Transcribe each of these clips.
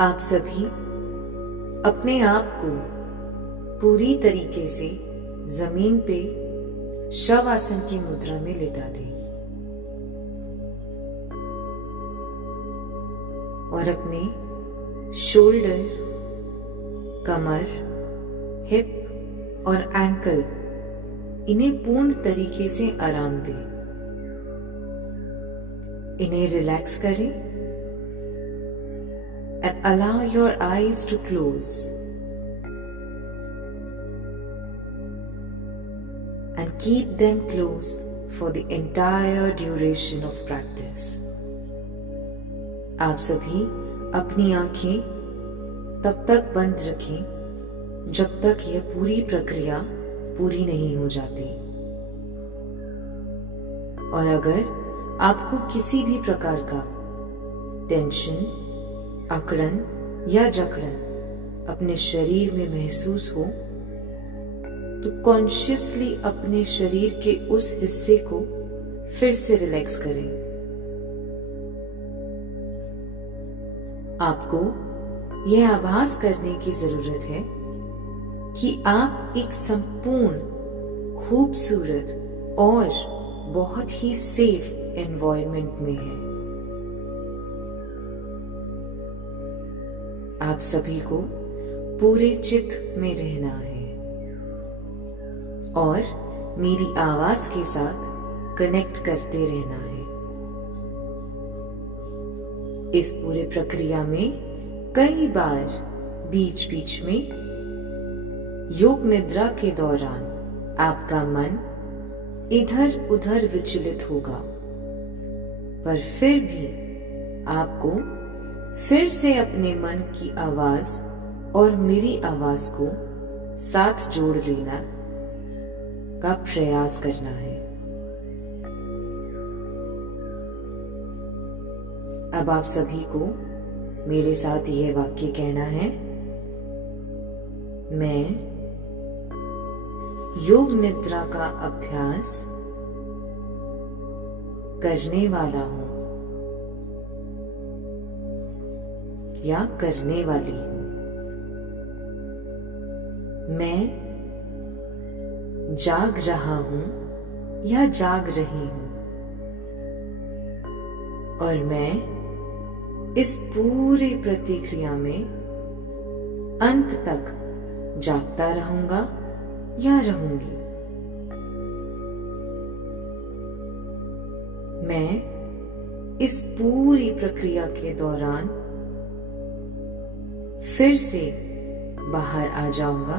आप सभी अपने आप को पूरी तरीके से जमीन पे शवासन की मुद्रा में लेटा दें और अपने शोल्डर, कमर, हिप और एंकल इन्हें पूर्ण तरीके से आराम दें। इन्हें रिलैक्स करें and allow your eyes to close and keep them closed for the entire duration of practice. आप सभी अपनी आंखें तब तक बंद रखें जब तक यह पूरी प्रक्रिया पूरी नहीं हो जाती। और अगर आपको किसी भी प्रकार का टेंशन, अकड़न या जकड़न अपने शरीर में महसूस हो तो कॉन्शियसली अपने शरीर के उस हिस्से को फिर से रिलैक्स करें। आपको यह आभास करने की जरूरत है कि आप एक संपूर्ण, खूबसूरत और बहुत ही सेफ एनवायरनमेंट में हैं। आप सभी को पूरे चित्त में रहना है और मेरी आवाज के साथ कनेक्ट करते रहना है। इस पूरे प्रक्रिया में कई बार बीच बीच में योग निद्रा के दौरान आपका मन इधर उधर विचलित होगा, पर फिर भी आपको फिर से अपने मन की आवाज और मेरी आवाज को साथ जोड़ लेना का प्रयास करना है। अब आप सभी को मेरे साथ यह वाक्य कहना है, मैं योग निद्रा का अभ्यास करने वाला हूं या करने वाली हूं। मैं जाग रहा हूं या जाग रही हूं और मैं इस पूरी प्रतिक्रिया में अंत तक जागता रहूंगा या रहूंगी। मैं इस पूरी प्रक्रिया के दौरान फिर से बाहर आ जाऊंगा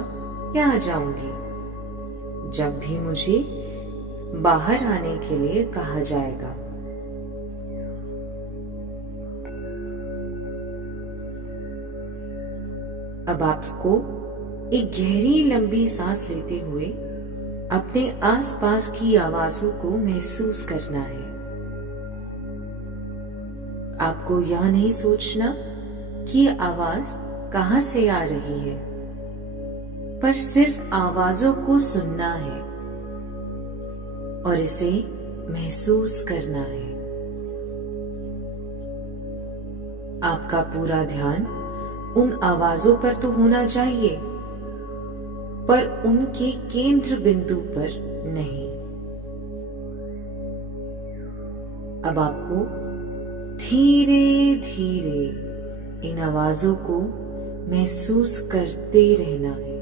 या आ जाऊंगी जब भी मुझे बाहर आने के लिए कहा जाएगा। अब आपको एक गहरी लंबी सांस लेते हुए अपने आसपास की आवाजों को महसूस करना है। आपको यह नहीं सोचना कि आवाज कहां से आ रही है, पर सिर्फ आवाजों को सुनना है और इसे महसूस करना है। आपका पूरा ध्यान उन आवाजों पर तो होना चाहिए, पर उनके केंद्र बिंदु पर नहीं। अब आपको धीरे धीरे इन आवाजों को महसूस करते रहना है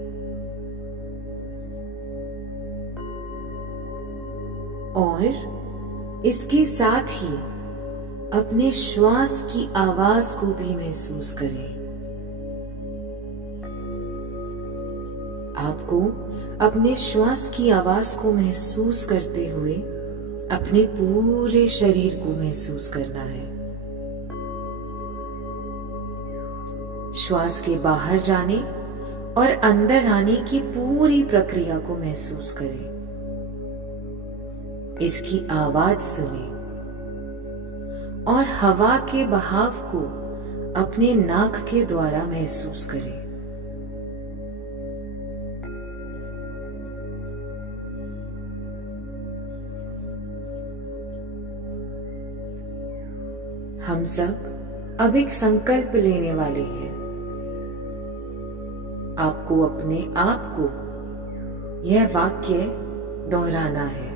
और इसके साथ ही अपने श्वास की आवाज को भी महसूस करें। आपको अपने श्वास की आवाज को महसूस करते हुए अपने पूरे शरीर को महसूस करना है। श्वास के बाहर जाने और अंदर आने की पूरी प्रक्रिया को महसूस करें। इसकी आवाज सुने और हवा के बहाव को अपने नाक के द्वारा महसूस करें। हम सब अब एक संकल्प लेने वाले हैं आपको अपने आप को यह वाक्य दोहराना है।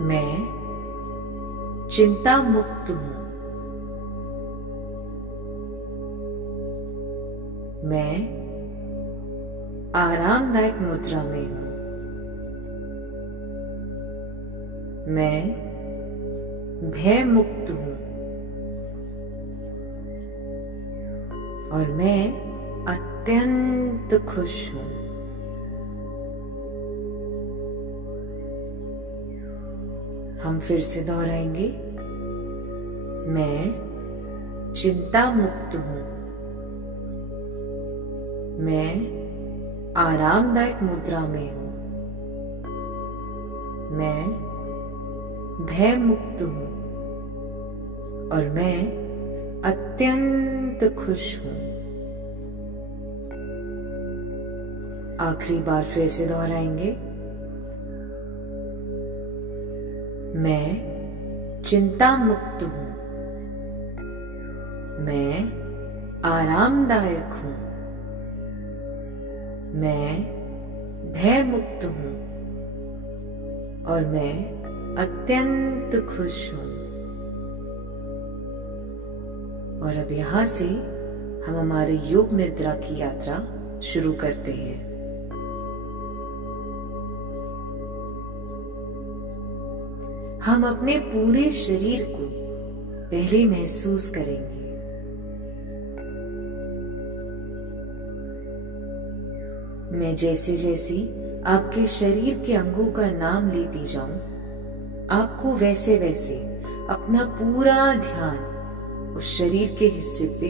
मैं चिंता मुक्त हूं। मैं आरामदायक मुद्रा में हूं। मैं भय मुक्त हूं और मैं अत्यंत खुश हूं। हम फिर से दोहराएंगे। मैं चिंता मुक्त हूं। मैं आरामदायक मुद्रा में हूं। मैं भय मुक्त हूं और मैं अत्यंत खुश हूं। आखिरी बार फिर से दोहराएंगे। मैं चिंता मुक्त हूं। मैं आरामदायक हूं। मैं भय मुक्त हूं और मैं अत्यंत खुश हूं। और अब यहां से हम हमारे योग निद्रा की यात्रा शुरू करते हैं। हम अपने पूरे शरीर को पहले महसूस करेंगे। मैं जैसे जैसे आपके शरीर के अंगों का नाम लेती जाऊं, आपको वैसे वैसे अपना पूरा ध्यान उस शरीर के हिस्से पे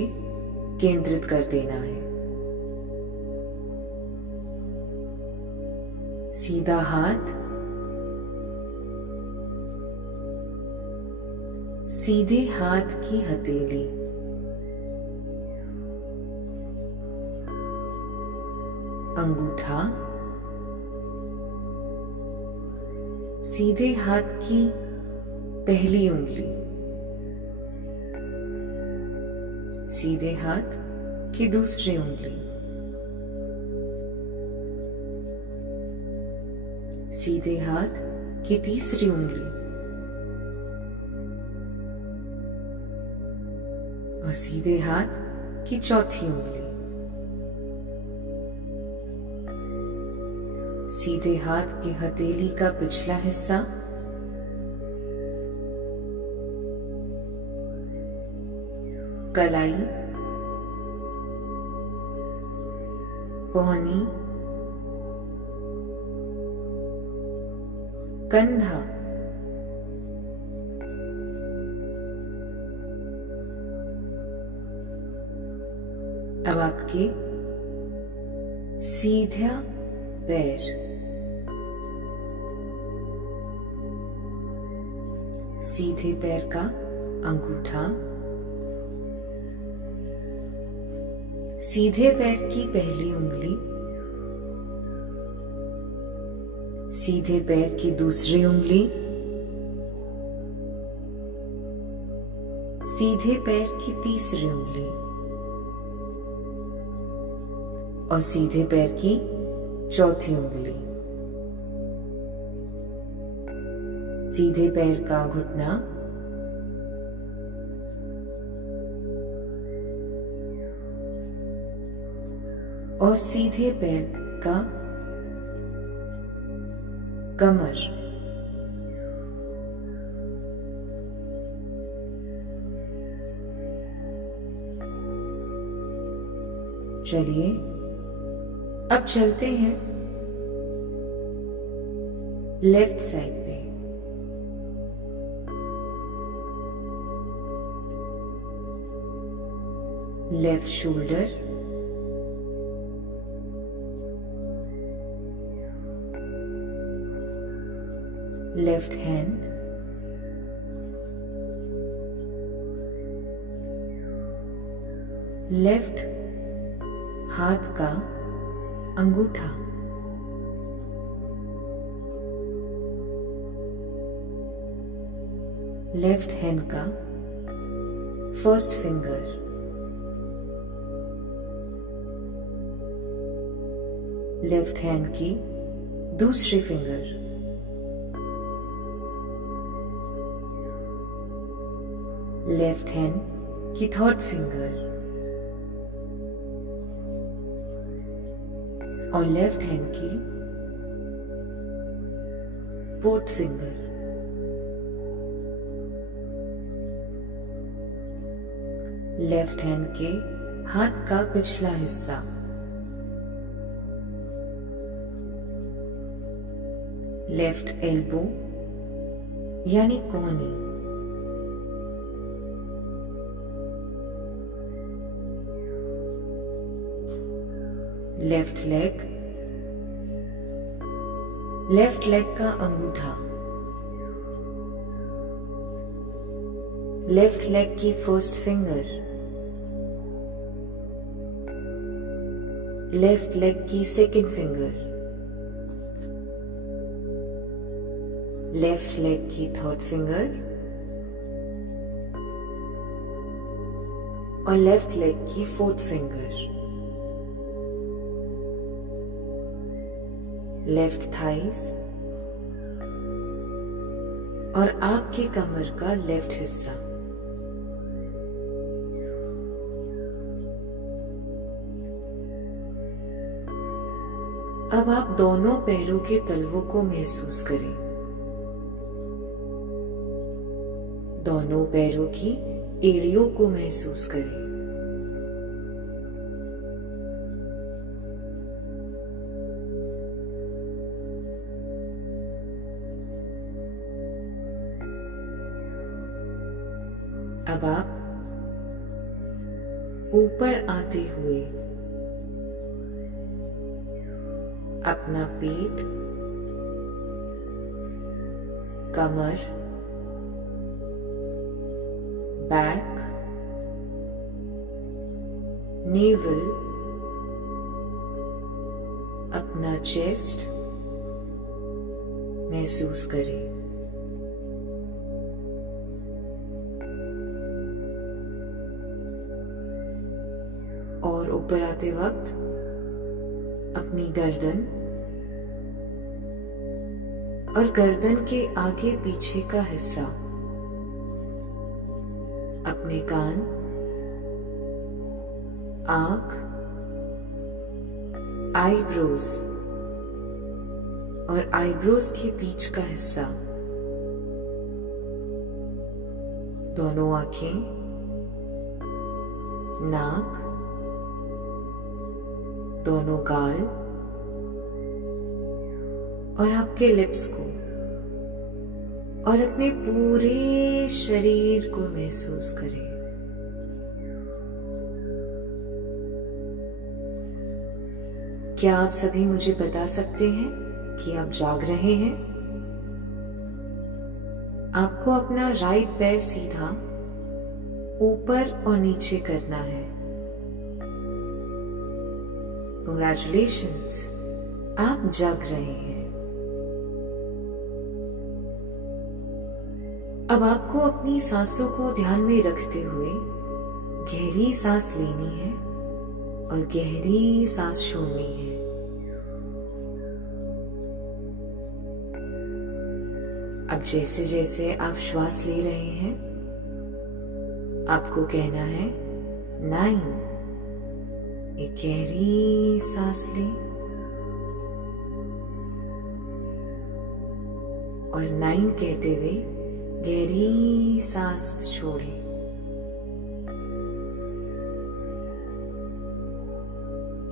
केंद्रित कर देना है। सीधा हाथ, सीधे हाथ की हथेली, अंगूठा, सीधे हाथ की पहली उंगली, सीधे हाथ की दूसरी उंगली, सीधे हाथ की तीसरी उंगली और सीधे हाथ की चौथी उंगली। सीधे हाथ की हथेली का पिछला हिस्सा, कलाई, पौनी, कंधा, अब आपके सीधा पैर, सीधे पैर का अंगूठा, सीधे पैर की पहली उंगली, सीधे पैर की दूसरी उंगली, सीधे पैर की तीसरी उंगली और सीधे पैर की चौथी उंगली। सीधे पैर का घुटना, और सीधे पैर का कमर। चलिए अब चलते हैं लेफ्ट साइड पे। Left shoulder, left hand, left हाथ का अंगूठा, लेफ्ट हैंड का फर्स्ट फिंगर, लेफ्ट हैंड की दूसरी फिंगर, लेफ्ट हैंड की थर्ड फिंगर और लेफ्ट हैंड की फोर्थ फिंगर। लेफ्ट हैंड के हाथ का पिछला हिस्सा, लेफ्ट एल्बो यानी कोहनी, लेफ्ट लेग, लेफ्ट लेग का अंगूठा, लेफ्ट लेग की फर्स्ट फिंगर, लेफ्ट लेग की सेकंड फिंगर, लेफ्ट लेग की थर्ड फिंगर और लेफ्ट लेग की फोर्थ फिंगर। लेफ्ट थाइस और आपकी कमर का लेफ्ट हिस्सा। अब आप दोनों पैरों के तलवों को महसूस करें। दोनों पैरों की एड़ियों को महसूस करें। अब आप ऊपर आते हुए अपना पेट, कमर, बैक, नेवल, अपना चेस्ट महसूस करें। और ऊपर आते वक्त अपनी गर्दन और गर्दन के आगे पीछे का हिस्सा, अपने कान, आंख, आईब्रोज और आईब्रोज के बीच का हिस्सा, दोनों आंखें, नाक, दोनों गाल और आपके लिप्स को और अपने पूरे शरीर को महसूस करें। क्या आप सभी मुझे बता सकते हैं कि आप जाग रहे हैं? आपको अपना राइट पैर सीधा ऊपर और नीचे करना है। Congratulations, आप जाग रहे हैं। अब आपको अपनी सांसों को ध्यान में रखते हुए गहरी सांस लेनी है और गहरी सांस छोड़नी है। अब जैसे जैसे आप श्वास ले रहे हैं, आपको कहना है 9। एक गहरी सांस लें और 9 कहते हुए गहरी सांस छोड़ें।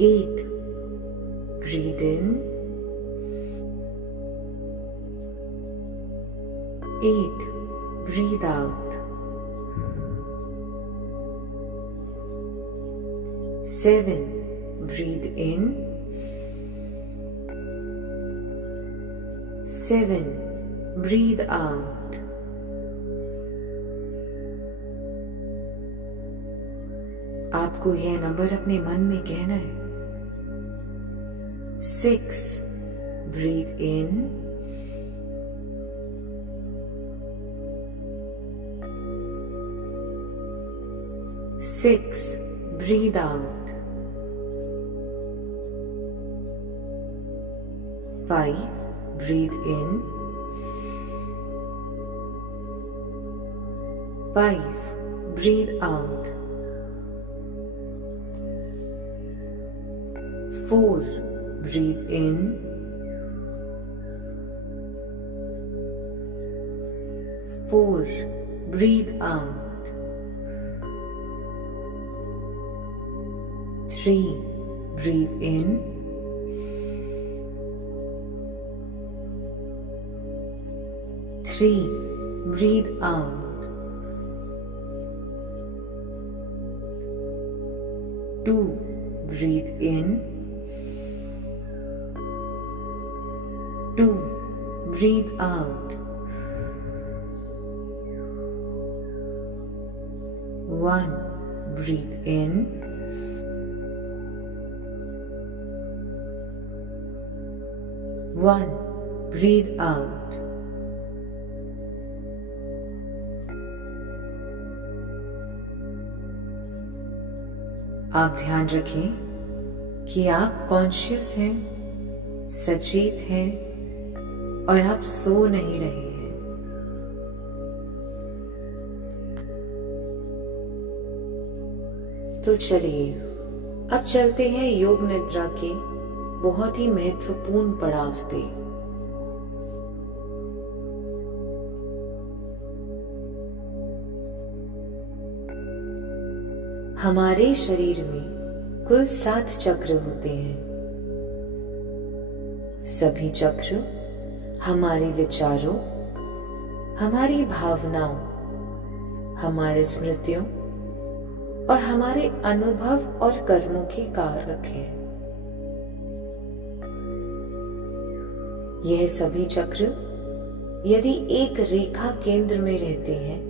8 breathe in, 8 breathe out, 7 breathe in, 7 breathe out, 'आपको यह नंबर अपने मन में कहना है। 6 breathe in, 6 breathe out, 5. Breathe in. 5. Breathe out. 4. Breathe in. 4. Breathe out. 3. Breathe in. 3. Breathe out. 2. Breathe in. 2. Breathe out. 1. Breathe in. 1. Breathe out. आप ध्यान रखें कि आप कॉन्शियस हैं, सचेत हैं और आप सो नहीं रहे हैं। तो चलिए अब चलते हैं योग निद्रा के बहुत ही महत्वपूर्ण पड़ाव पे। हमारे शरीर में कुल 7 चक्र होते हैं। सभी चक्र हमारे विचारों, हमारी भावनाओं, हमारे स्मृतियों और हमारे अनुभव और कर्मों के कारक हैं। यह सभी चक्र यदि एक रेखा केंद्र में रहते हैं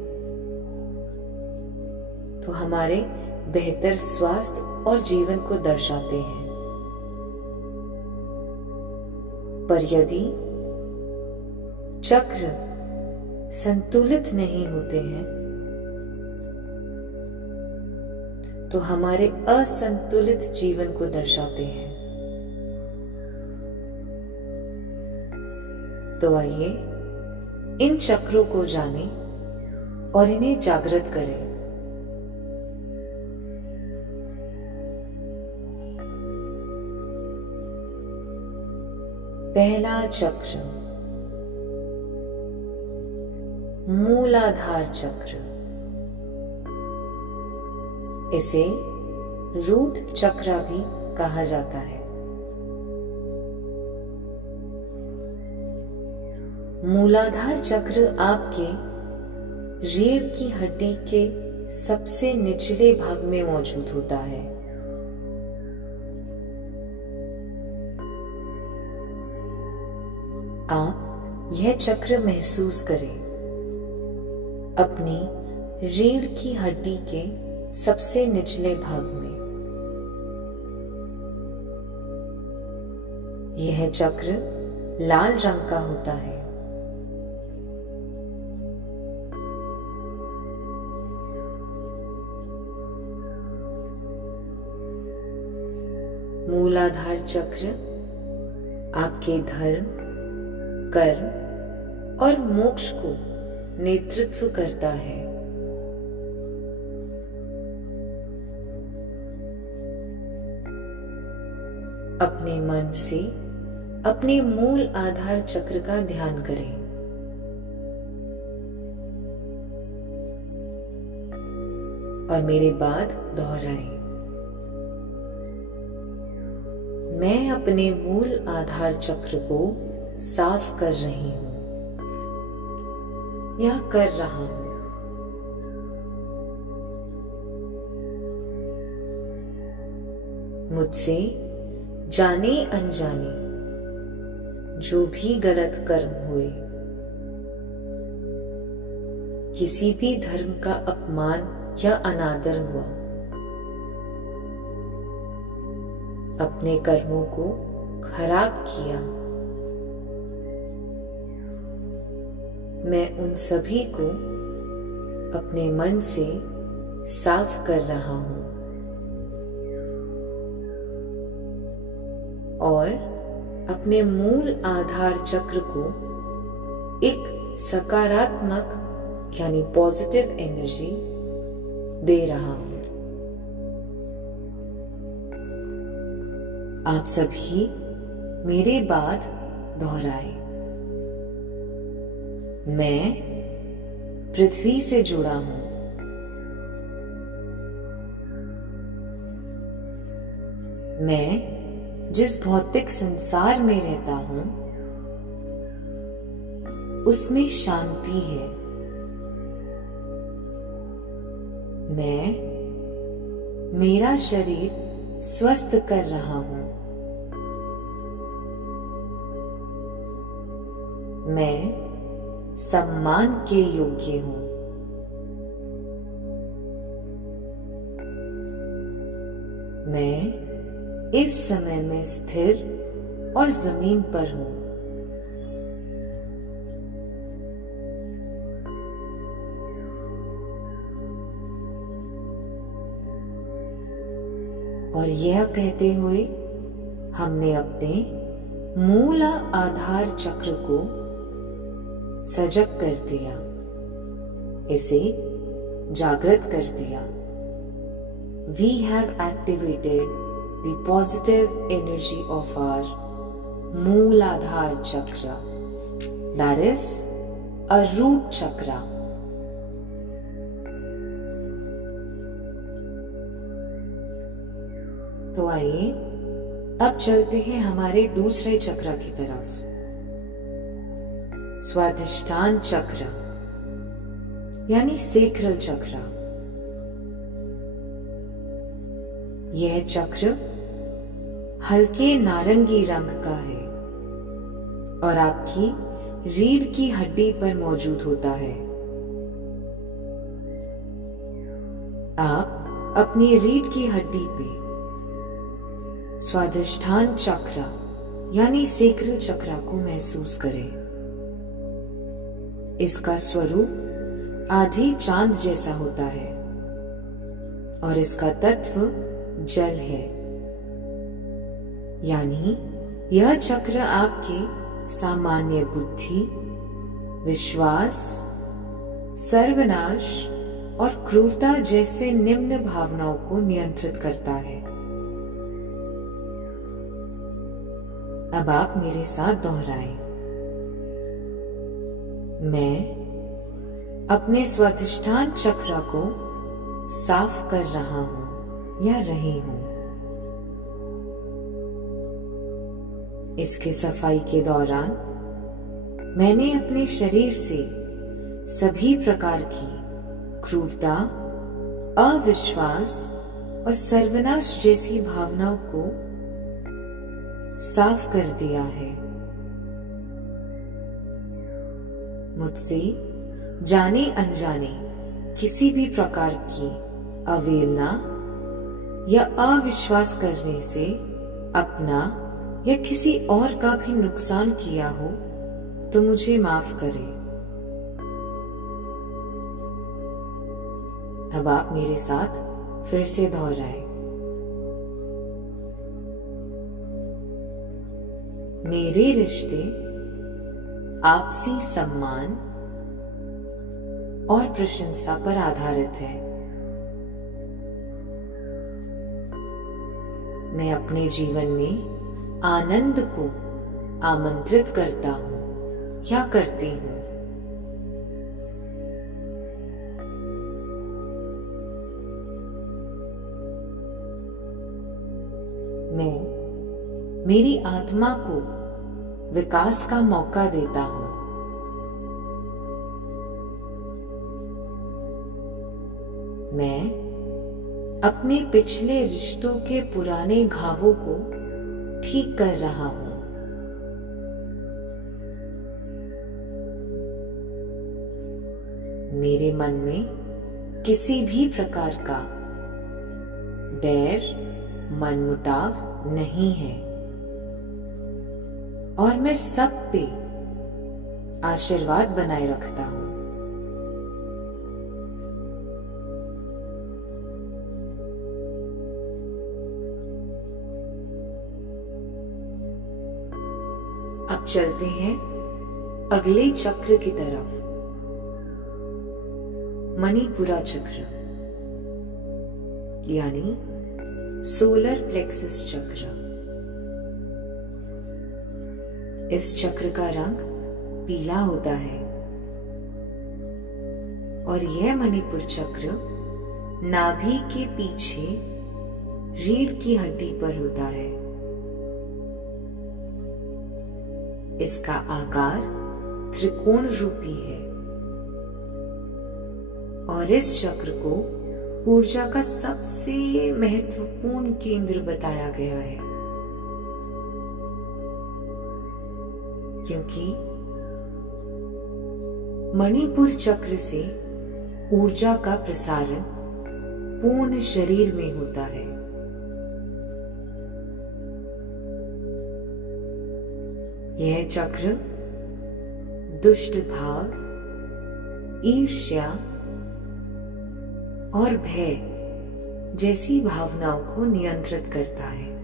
तो हमारे बेहतर स्वास्थ्य और जीवन को दर्शाते हैं। पर यदि चक्र संतुलित नहीं होते हैं तो हमारे असंतुलित जीवन को दर्शाते हैं। तो आइए इन चक्रों को जानें और इन्हें जागृत करें। पहला चक्र मूलाधार चक्र, इसे रूट चक्र भी कहा जाता है। मूलाधार चक्र आपके रीढ़ की हड्डी के सबसे निचले भाग में मौजूद होता है। आप यह चक्र महसूस करें अपनी रीढ़ की हड्डी के सबसे निचले भाग में। यह चक्र लाल रंग का होता है। मूलाधार चक्र आपके धर्म, कर्म और मोक्ष को नेतृत्व करता है। अपने मन से अपने मूल आधार चक्र का ध्यान करें। और मेरे बाद दोहराएं। मैं अपने मूल आधार चक्र को साफ कर रही हूं या कर रहा हूं। मुझसे जाने अनजाने जो भी गलत कर्म हुए, किसी भी धर्म का अपमान या अनादर हुआ, अपने कर्मों को खराब किया, मैं उन सभी को अपने मन से साफ कर रहा हूं। और अपने मूल आधार चक्र को एक सकारात्मक यानी पॉजिटिव एनर्जी दे रहा हूं। आप सभी मेरे बाद दोहराए। मैं पृथ्वी से जुड़ा हूं। मैं जिस भौतिक संसार में रहता हूं उसमें शांति है। मेरा शरीर स्वस्थ कर रहा हूं। मैं सम्मान के योग्य हूं। मैं इस समय में स्थिर और जमीन पर हूं। और यह कहते हुए हमने अपने मूल आधार चक्र को सजग कर दिया, इसे जागृत कर दिया। We have activated the positive energy of our Mooladhar chakra, that is a root chakra. तो आइए अब चलते हैं हमारे दूसरे चक्र की तरफ, स्वाधिष्ठान चक्र यानी सेक्रल चक्र। यह चक्र हल्के नारंगी रंग का है और आपकी रीढ़ की हड्डी पर मौजूद होता है। आप अपनी रीढ़ की हड्डी पे स्वाधिष्ठान चक्र यानी सेक्रल चक्र को महसूस करें। इसका स्वरूप आधे चांद जैसा होता है और इसका तत्व जल है, यानी यह चक्र आपके सामान्य बुद्धि, विश्वास, सर्वनाश और क्रूरता जैसे निम्न भावनाओं को नियंत्रित करता है। अब आप मेरे साथ दोहराएं। मैं अपने स्वाधिष्ठान चक्र को साफ कर रहा हूं या रही हूं। इसके सफाई के दौरान मैंने अपने शरीर से सभी प्रकार की क्रूरता, अविश्वास और सर्वनाश जैसी भावनाओं को साफ कर दिया है। मुझसे जाने अनजाने किसी भी प्रकार की अवहेलना या अविश्वास करने से अपना या किसी और का भी नुकसान किया हो तो मुझे माफ करें। अब आप मेरे साथ फिर से दोहराएं। मेरे रिश्ते आपसी सम्मान और प्रशंसा पर आधारित है। मैं अपने जीवन में आनंद को आमंत्रित करता हूं या करती हूं। मैं मेरी आत्मा को विकास का मौका देता हूं। मैं अपने पिछले रिश्तों के पुराने घावों को ठीक कर रहा हूं। मेरे मन में किसी भी प्रकार का बैर, मनमुटाव नहीं है और मैं सब पे आशीर्वाद बनाए रखता हूं। चलते हैं अगले चक्र की तरफ, मणिपुरा चक्र यानी सोलर प्लेक्सस चक्र। इस चक्र का रंग पीला होता है और यह मणिपुर चक्र नाभि के पीछे रीढ़ की हड्डी पर होता है। इसका आकार त्रिकोण रूपी है और इस चक्र को ऊर्जा का सबसे महत्वपूर्ण केंद्र बताया गया है, क्योंकि मणिपुर चक्र से ऊर्जा का प्रसारण पूर्ण शरीर में होता है। यह चक्र दुष्ट भाव, ईर्ष्या और भय जैसी भावनाओं को नियंत्रित करता है।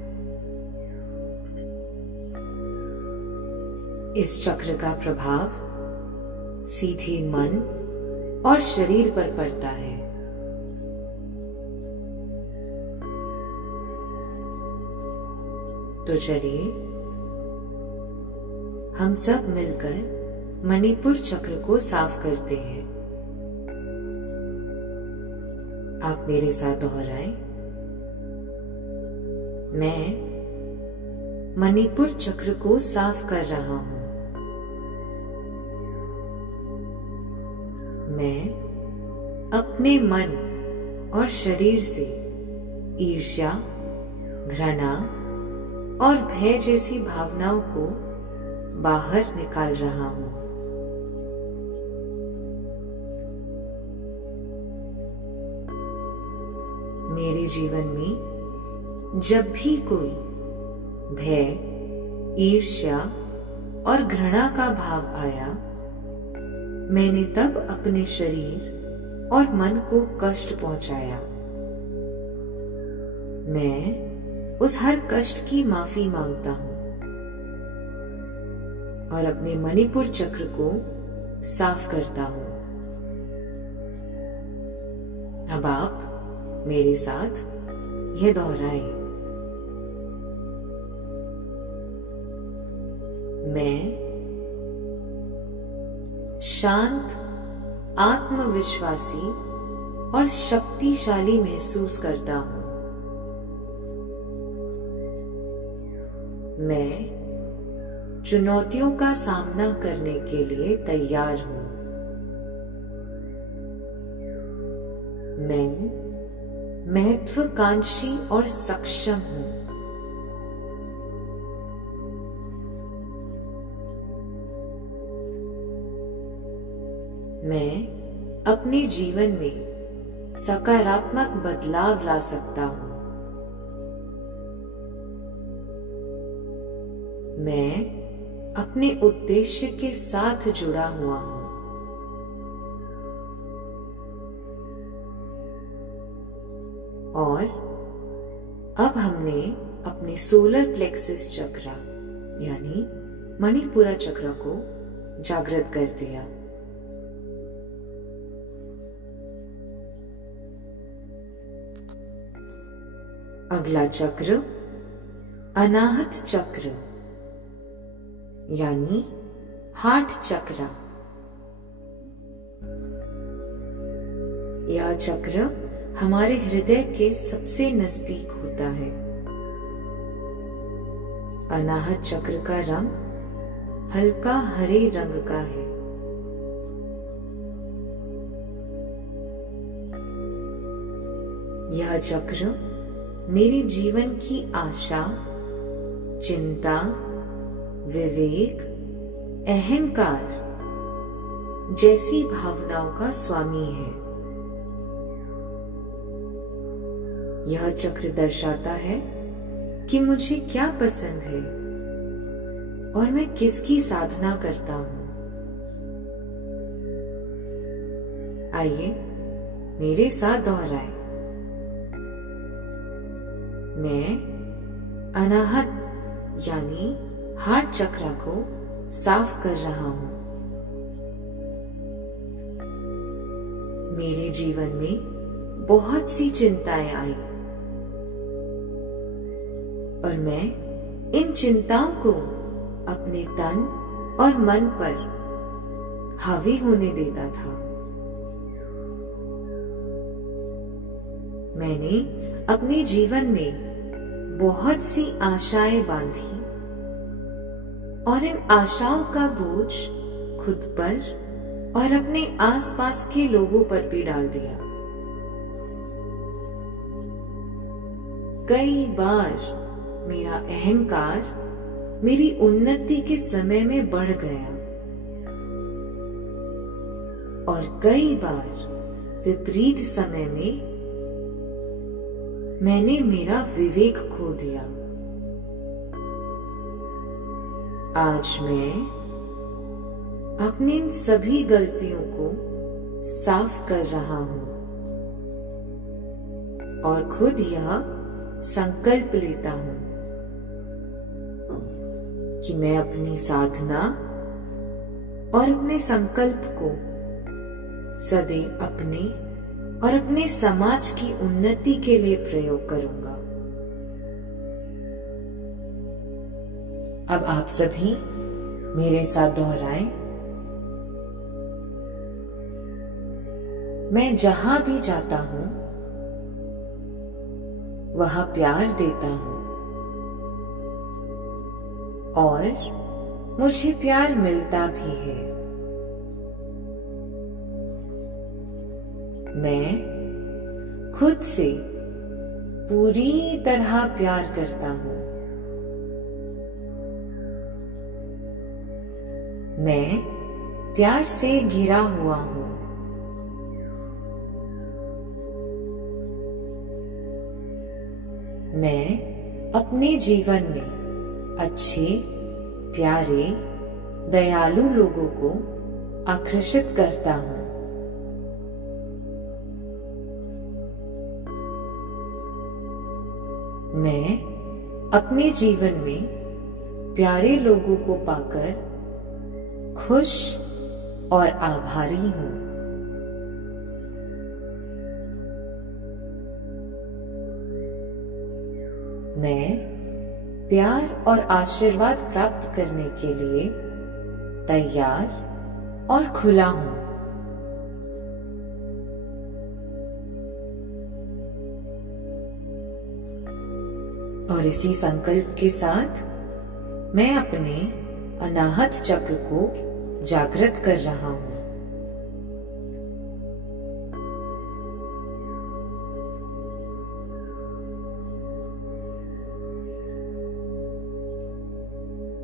इस चक्र का प्रभाव सीधे मन और शरीर पर पड़ता है। तो चलिए हम सब मिलकर मणिपुर चक्र को साफ करते हैं। आप मेरे साथ दोहराएं। मैं मणिपुर चक्र को साफ कर रहा हूं। मैं अपने मन और शरीर से ईर्ष्या, घृणा और भय जैसी भावनाओं को बाहर निकाल रहा हूं। मेरे जीवन में जब भी कोई भय, ईर्ष्या और घृणा का भाव आया, मैंने तब अपने शरीर और मन को कष्ट पहुंचाया। मैं उस हर कष्ट की माफी मांगता हूं और अपने मणिपुर चक्र को साफ करता हूं। अब आप मेरे साथ यह दोहराएं। मैं शांत, आत्मविश्वासी और शक्तिशाली महसूस करता हूं। मैं चुनौतियों का सामना करने के लिए तैयार हूं। मैं महत्वाकांक्षी और सक्षम हूं। मैं अपने जीवन में सकारात्मक बदलाव ला सकता हूं। मैं अपने उद्देश्य के साथ जुड़ा हुआ हूं। और अब हमने अपने सोलर प्लेक्सस चक्र यानी मणिपुरा चक्र को जागृत कर दिया। अगला चक्र अनाहत चक्र यानी हार्ट चक्र। यह चक्र हमारे हृदय के सबसे नजदीक होता है। अनाहत चक्र का रंग हल्का हरे रंग का है। यह चक्र मेरे जीवन की आशा, चिंता, विवेक, अहंकार जैसी भावनाओं का स्वामी है। यह चक्र दर्शाता है कि मुझे क्या पसंद है और मैं किसकी साधना करता हूं। आइए मेरे साथ दोहराएं। मैं अनाहत यानी हार्ट चक्र को साफ कर रहा हूं। मेरे जीवन में बहुत सी चिंताएं आई और मैं इन चिंताओं को अपने तन और मन पर हावी होने देता था। मैंने अपने जीवन में बहुत सी आशाएं बांधी और इन आशाओं का बोझ खुद पर और अपने आसपास के लोगों पर भी डाल दिया। कई बार मेरा अहंकार मेरी उन्नति के समय में बढ़ गया और कई बार विपरीत समय में मैंने मेरा विवेक खो दिया। आज मैं अपनी इन सभी गलतियों को साफ कर रहा हूं और खुद यह संकल्प लेता हूं कि मैं अपनी साधना और अपने संकल्प को सदैव अपने और अपने समाज की उन्नति के लिए प्रयोग करूंगा। अब आप सभी मेरे साथ दोहराएं। मैं जहां भी जाता हूं वहां प्यार देता हूं और मुझे प्यार मिलता भी है। मैं खुद से पूरी तरह प्यार करता हूं। मैं प्यार से घिरा हुआ हूं। मैं अपने जीवन में अच्छे, प्यारे, दयालु लोगों को आकर्षित करता हूं। मैं अपने जीवन में प्यारे लोगों को पाकर खुश और आभारी हूं। मैं प्यार और आशीर्वाद प्राप्त करने के लिए तैयार और खुला हूं। और इसी संकल्प के साथ मैं अपने अनाहत चक्र को जागृत कर रहा हूं।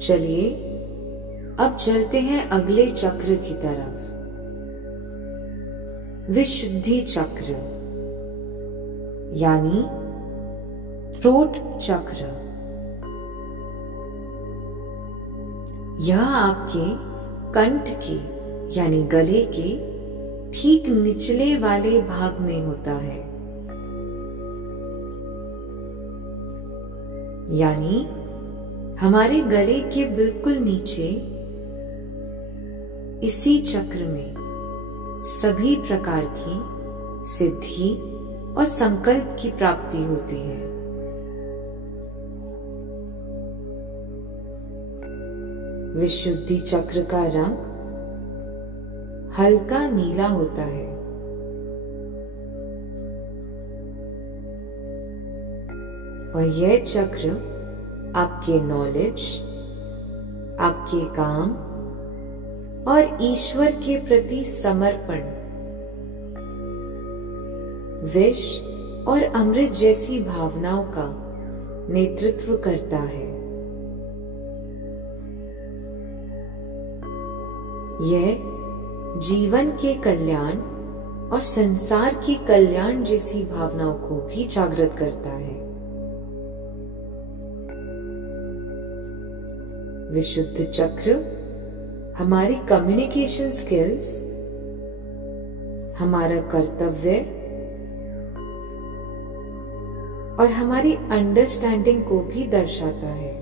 चलिए अब चलते हैं अगले चक्र की तरफ, विशुद्धि चक्र यानी थ्रोट चक्र। यह आपके कंठ के यानी गले के ठीक निचले वाले भाग में होता है, यानी हमारे गले के बिल्कुल नीचे। इसी चक्र में सभी प्रकार की सिद्धि और संकल्प की प्राप्ति होती है। विशुद्धि चक्र का रंग हल्का नीला होता है और यह चक्र आपके नॉलेज, आपके काम और ईश्वर के प्रति समर्पण, विष और अमृत जैसी भावनाओं का नेतृत्व करता है। यह जीवन के कल्याण और संसार के कल्याण जैसी भावनाओं को भी जागृत करता है। विशुद्ध चक्र हमारी कम्युनिकेशन स्किल्स, हमारा कर्तव्य और हमारी अंडरस्टैंडिंग को भी दर्शाता है।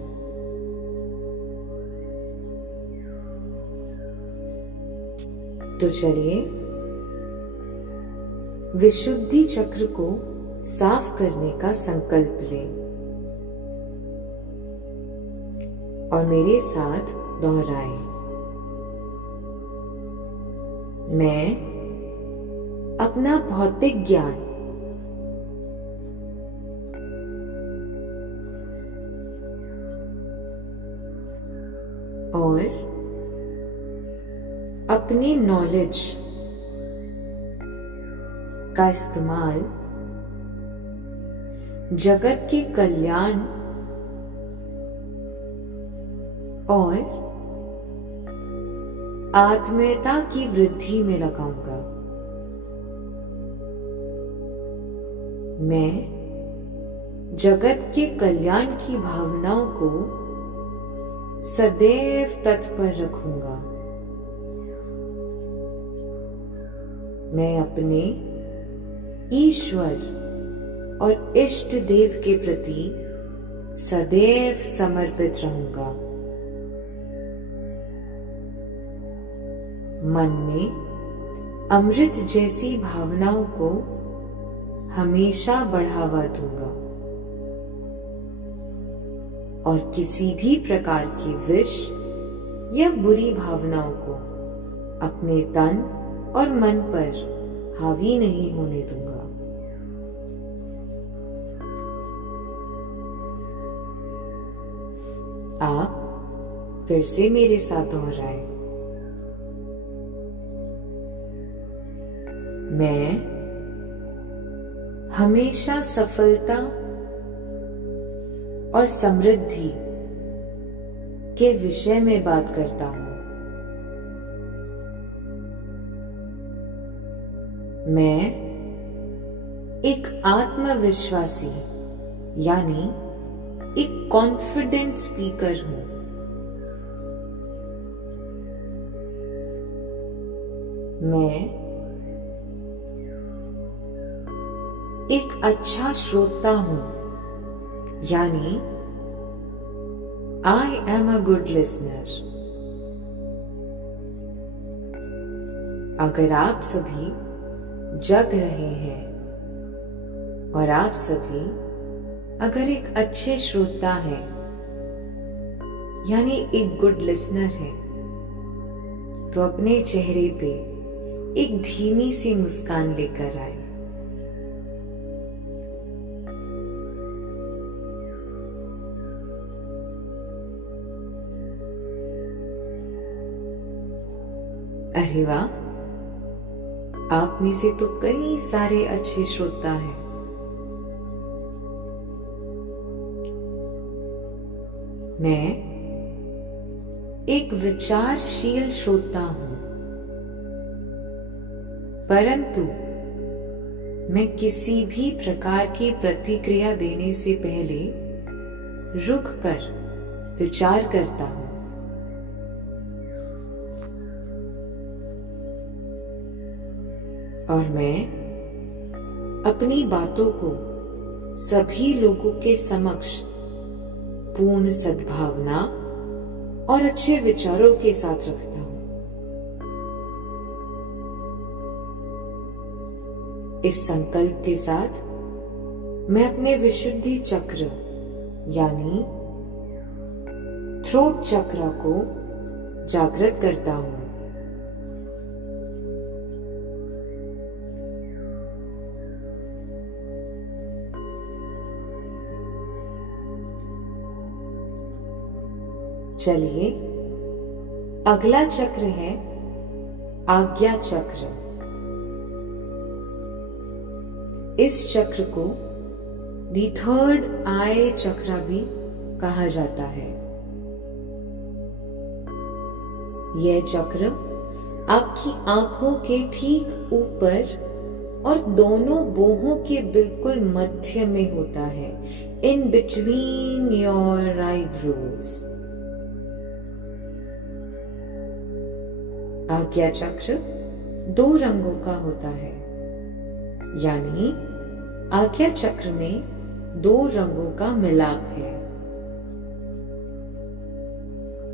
तो चलिए विशुद्धि चक्र को साफ करने का संकल्प लें और मेरे साथ दोहराएं। मैं अपना भौतिक ज्ञान और अपनी नॉलेज का इस्तेमाल जगत के कल्याण और आत्मीयता की वृद्धि में लगाऊंगा। मैं जगत के कल्याण की भावनाओं को सदैव तत्पर रखूंगा। मैं अपने ईश्वर और इष्ट देव के प्रति सदैव समर्पित रहूंगा। मन में अमृत जैसी भावनाओं को हमेशा बढ़ावा दूंगा और किसी भी प्रकार की विष या बुरी भावनाओं को अपने तन और मन पर हावी नहीं होने दूंगा। आप फिर से मेरे साथ दोहराएं। मैं हमेशा सफलता और समृद्धि के विषय में बात करता हूं। मैं एक आत्मविश्वासी यानी एक कॉन्फिडेंट स्पीकर हूं। मैं एक अच्छा श्रोता हूं यानी I am a good listener. अगर आप सभी जग रहे हैं और आप सभी अगर एक अच्छे श्रोता हैं यानी एक गुड लिसनर है, तो अपने चेहरे पे एक धीमी सी मुस्कान लेकर आए। अरे वाह, आप में से तो कई सारे अच्छे श्रोता हैं। मैं एक विचारशील श्रोता हूं, परंतु मैं किसी भी प्रकार की प्रतिक्रिया देने से पहले रुककर विचार करता हूं। और मैं अपनी बातों को सभी लोगों के समक्ष पूर्ण सद्भावना और अच्छे विचारों के साथ रखता हूं। इस संकल्प के साथ मैं अपने विशुद्धि चक्र यानी थ्रोट चक्र को जागृत करता हूं। चलिए, अगला चक्र है आज्ञा चक्र। इस चक्र को द थर्ड आई चक्र भी कहा जाता है। यह चक्र आपकी आंखों के ठीक ऊपर और दोनों बोहों के बिल्कुल मध्य में होता है, इन बिटवीन योर आईब्रोज। आज्ञा चक्र 2 रंगों का होता है, यानी आज्ञा चक्र में 2 रंगों का मिलाप है,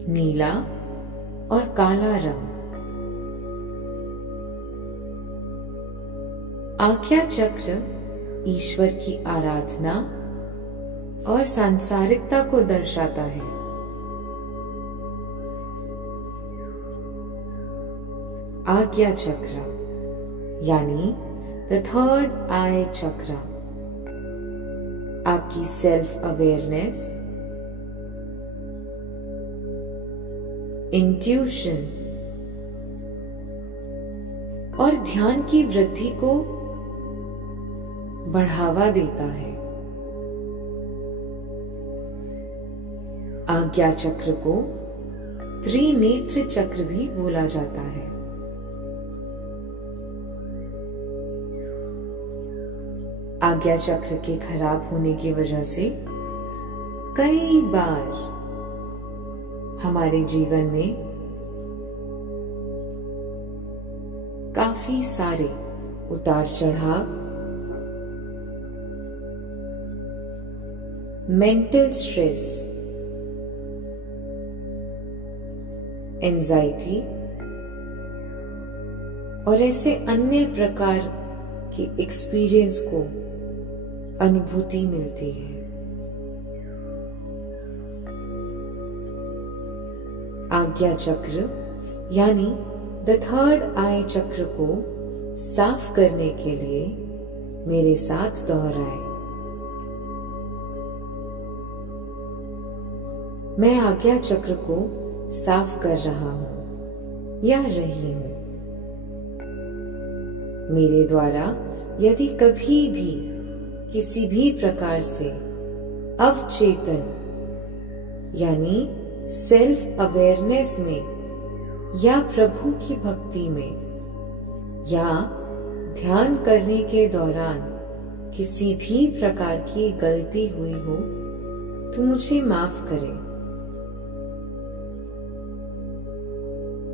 नीला और काला रंग। आज्ञा चक्र ईश्वर की आराधना और सांसारिकता को दर्शाता है। आज्ञा चक्र यानी द थर्ड आई चक्र आपकी सेल्फ अवेयरनेस, इंट्यूशन और ध्यान की वृद्धि को बढ़ावा देता है। आज्ञा चक्र को त्रिनेत्र चक्र भी बोला जाता है। आज्ञा चक्र के खराब होने की वजह से कई बार हमारे जीवन में काफी सारे उतार चढ़ाव, मेंटल स्ट्रेस, एंजाइटी और ऐसे अन्य प्रकार के एक्सपीरियंस को अनुभूति मिलती है। आज्ञा चक्र यानी द थर्ड आई चक्र को साफ करने के लिए मेरे साथ दोहराए। मैं आज्ञा चक्र को साफ कर रहा हूं या रही हूं। मेरे द्वारा यदि कभी भी किसी भी प्रकार से अवचेतन यानी सेल्फ अवेयरनेस में या प्रभु की भक्ति में या ध्यान करने के दौरान किसी भी प्रकार की गलती हुई हो तो मुझे माफ करें।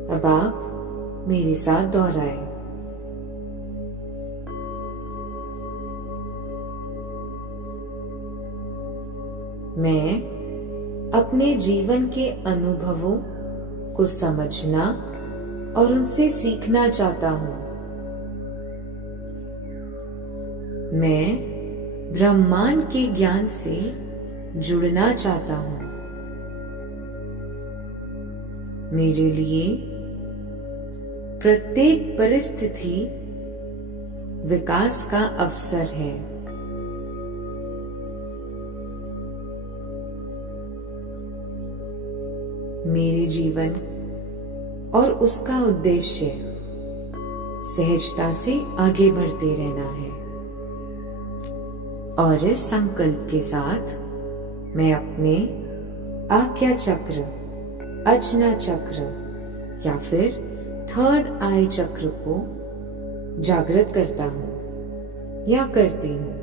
अब आप मेरे साथ दोहराएं। मैं अपने जीवन के अनुभवों को समझना और उनसे सीखना चाहता हूं। मैं ब्रह्मांड के ज्ञान से जुड़ना चाहता हूं। मेरे लिए प्रत्येक परिस्थिति विकास का अवसर है। मेरे जीवन और उसका उद्देश्य सहजता से आगे बढ़ते रहना है और इस संकल्प के साथ मैं अपने आज्ञा चक्र, अजना चक्र या फिर थर्ड आई चक्र को जागृत करता हूं या करती हूं।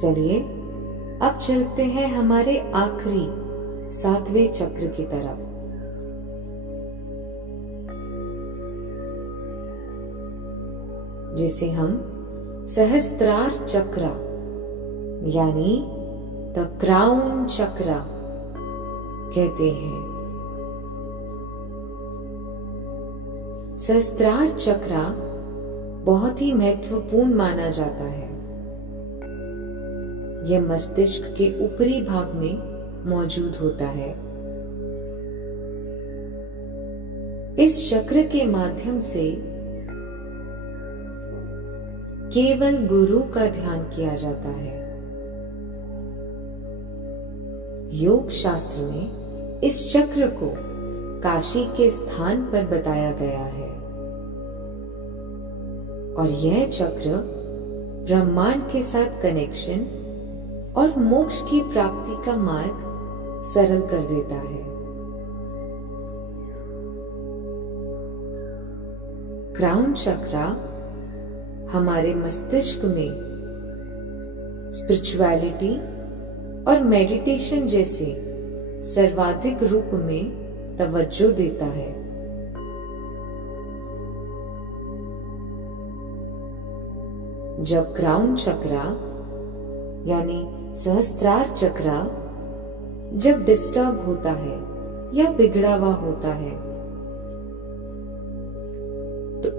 चलिए अब चलते हैं हमारे आखिरी 7वें चक्र की तरफ। जिसे हम सहस्त्रार चक्र यानी द क्राउन चक्र कहते हैं। सहस्त्रार चक्र बहुत ही महत्वपूर्ण माना जाता है। यह मस्तिष्क के ऊपरी भाग में मौजूद होता है। इस चक्र के माध्यम से केवल गुरु का ध्यान किया जाता है। योग शास्त्र में इस चक्र को काशी के स्थान पर बताया गया है और यह चक्र ब्रह्मांड के साथ कनेक्शन और मोक्ष की प्राप्ति का मार्ग सरल कर देता है। क्राउन चक्र हमारे मस्तिष्क में स्पिरिचुअलिटी और मेडिटेशन जैसे सर्वाधिक रूप में तवज्जो देता है। जब क्राउन चक्र यानी सहस्त्रार चक्र जब डिस्टर्ब होता है या बिगड़ा हुआ होता है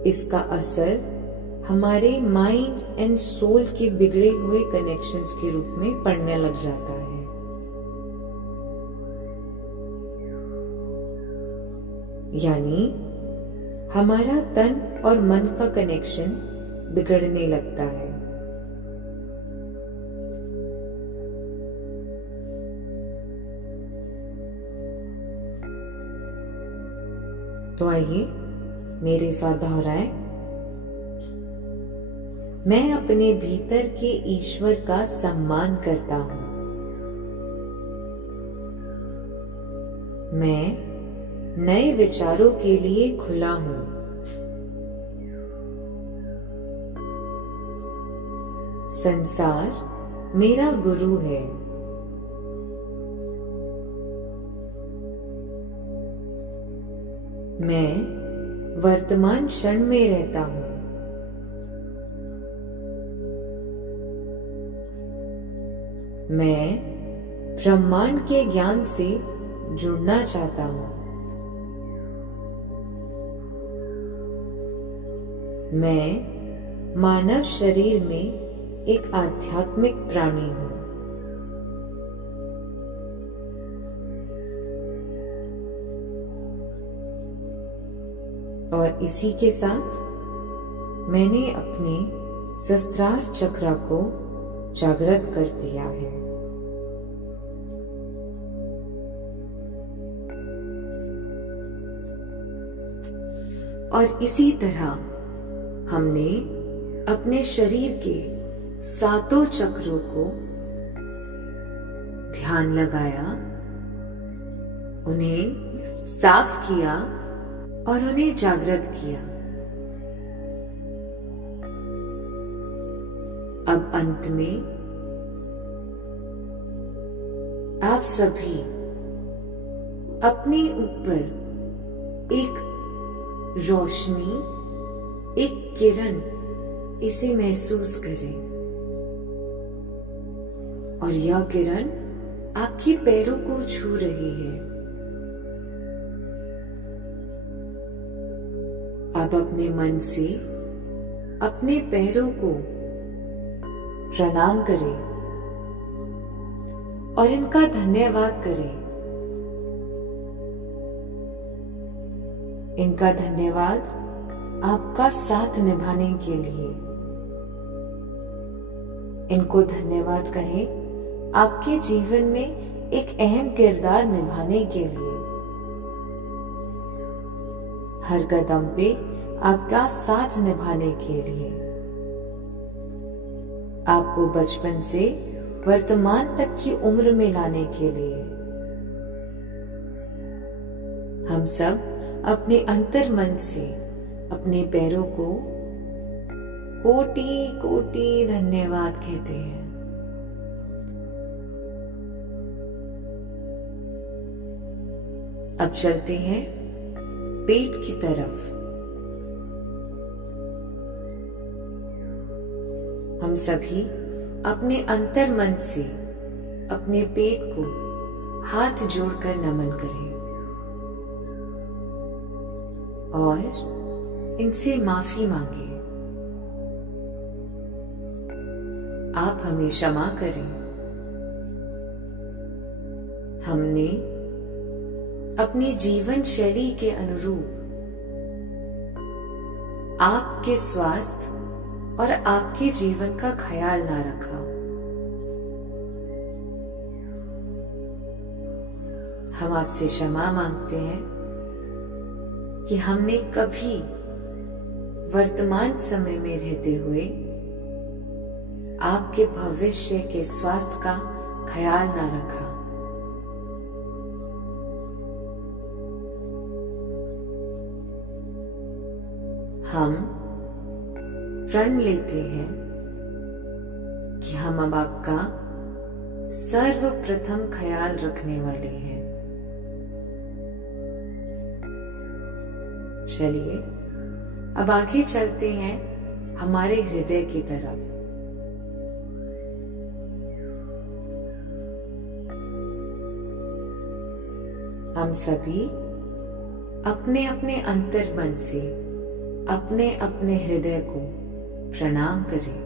इसका असर हमारे माइंड एंड सोल के बिगड़े हुए कनेक्शंस के रूप में पड़ने लग जाता है। यानी हमारा तन और मन का कनेक्शन बिगड़ने लगता है। तो आइए मेरे साथ दोहराएं। मैं अपने भीतर के ईश्वर का सम्मान करता हूं। मैं नए विचारों के लिए खुला हूं। संसार मेरा गुरु है। मैं वर्तमान क्षण में रहता हूं। मैं ब्रह्मांड के ज्ञान से जुड़ना चाहता हूं। मैं मानव शरीर में एक आध्यात्मिक प्राणी हूं। और इसी के साथ मैंने अपने सहस्त्रार चक्र को जागृत कर दिया है। और इसी तरह हमने अपने शरीर के सातों चक्रों को ध्यान लगाया, उन्हें साफ किया और उन्हें जागृत किया। अब अंत में आप सभी अपने ऊपर एक रोशनी, एक किरण इसे महसूस करें और यह किरण आपके पैरों को छू रही है। अब अपने मन से अपने पैरों को प्रणाम करें और इनका धन्यवाद करें। इनका धन्यवाद आपका साथ निभाने के लिए। इनको धन्यवाद कहें आपके जीवन में एक अहम किरदार निभाने के लिए। हर कदम पे आपका साथ निभाने के लिए, आपको बचपन से वर्तमान तक की उम्र में लाने के लिए। हम सब अपने अंतर मन से अपने पैरों को कोटि कोटि धन्यवाद कहते हैं। अब चलते हैं पेट की तरफ। हम सभी अपने अंतर मन से अपने पेट को हाथ जोड़कर नमन करें और इनसे माफी मांगे। आप हमें क्षमा करें। हमने अपनी जीवन शैली के अनुरूप आपके स्वास्थ्य और आपके जीवन का ख्याल ना रखा। हम आपसे क्षमा मांगते हैं कि हमने कभी वर्तमान समय में रहते हुए आपके भविष्य के स्वास्थ्य का ख्याल ना रखा। हम प्रण लेते हैं कि हम अब आपका सर्वप्रथम ख्याल रखने वाले हैं। चलिए अब आगे चलते हैं हमारे हृदय की तरफ। हम सभी अपने अपने अंतर मन से अपने अपने हृदय को प्रणाम करें।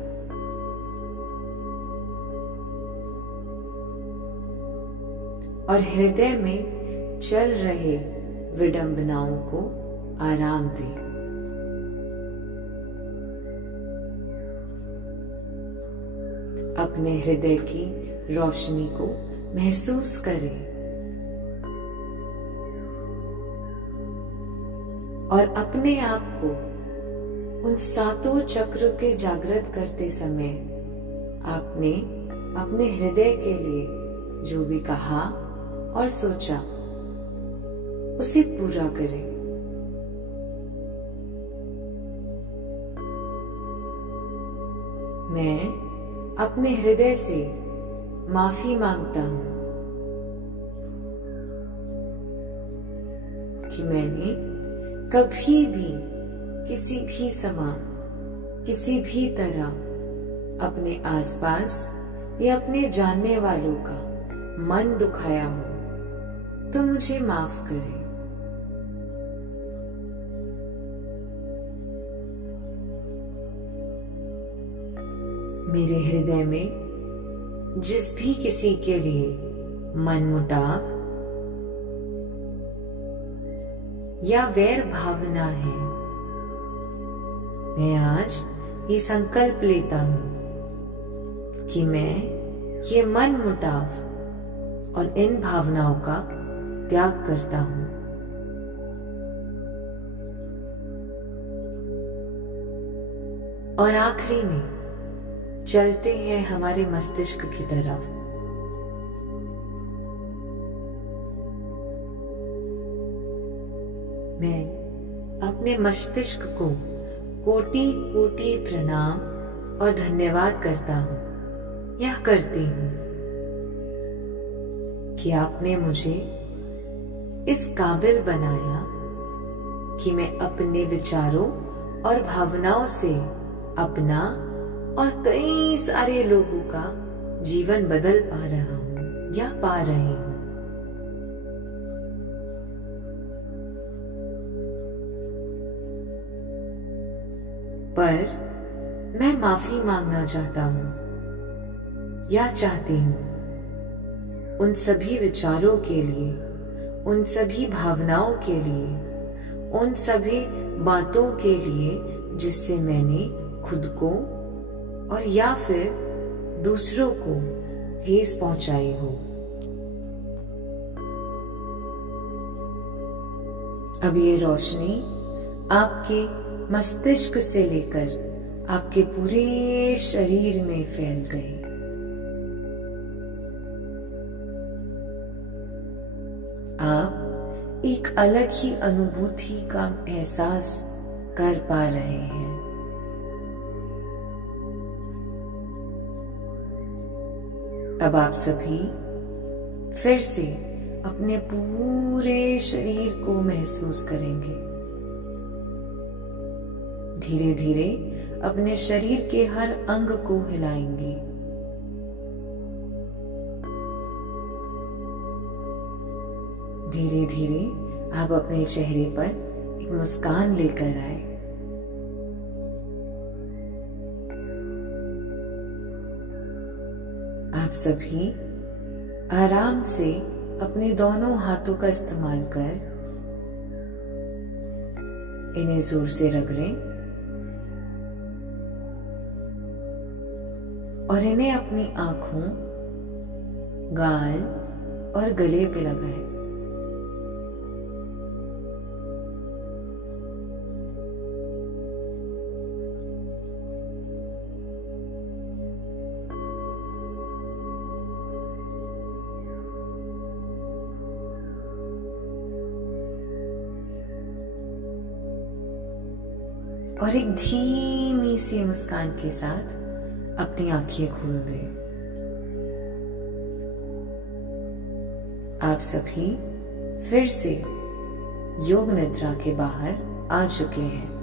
और हृदय में चल रहे विडंबनाओं को आराम दें। अपने हृदय की रोशनी को महसूस करें और अपने आप को उन सातों चक्र के जागृत करते समय आपने अपने हृदय के लिए जो भी कहा और सोचा उसे पूरा करें। मैं अपने हृदय से माफी मांगता हूं कि मैंने कभी भी किसी भी समय किसी भी तरह अपने आसपास या अपने जानने वालों का मन दुखाया हो तो मुझे माफ करें। मेरे हृदय में जिस भी किसी के लिए मनमुटाव या वैर भावना है, मैं आज ये संकल्प लेता हूं कि मैं ये मनमुटाव और इन भावनाओं का त्याग करता हूं। और आखिरी में चलते हैं हमारे मस्तिष्क की तरफ। मैं अपने मस्तिष्क को कोटि कोटि प्रणाम और धन्यवाद करता हूं या करती हूं कि आपने मुझे इस काबिल बनाया कि मैं अपने विचारों और भावनाओं से अपना और कई सारे लोगों का जीवन बदल पा रहा हूं या पा रही हूं। पर मैं माफी मांगना चाहता हूं या चाहती हूं उन सभी विचारों के लिए, उन सभी भावनाओं के लिए, उन सभी बातों के लिए जिससे मैंने खुद को और या फिर दूसरों को ठेस पहुंचाई हो। अब ये रोशनी आपके मस्तिष्क से लेकर आपके पूरे शरीर में फैल गई। आप एक अलग ही अनुभूति का एहसास कर पा रहे हैं। अब आप सभी फिर से अपने पूरे शरीर को महसूस करेंगे। धीरे धीरे अपने शरीर के हर अंग को हिलाएंगे। धीरे धीरे आप अपने चेहरे पर एक मुस्कान लेकर आए। आप सभी आराम से अपने दोनों हाथों का इस्तेमाल कर इन्हें जोर से रगड़ें और इन्हें अपनी आंखों, गाल और गले पे लगाएं। और एक धीमी सी मुस्कान के साथ अपनी आंखें खोल दें। आप सभी फिर से योग निद्रा के बाहर आ चुके हैं।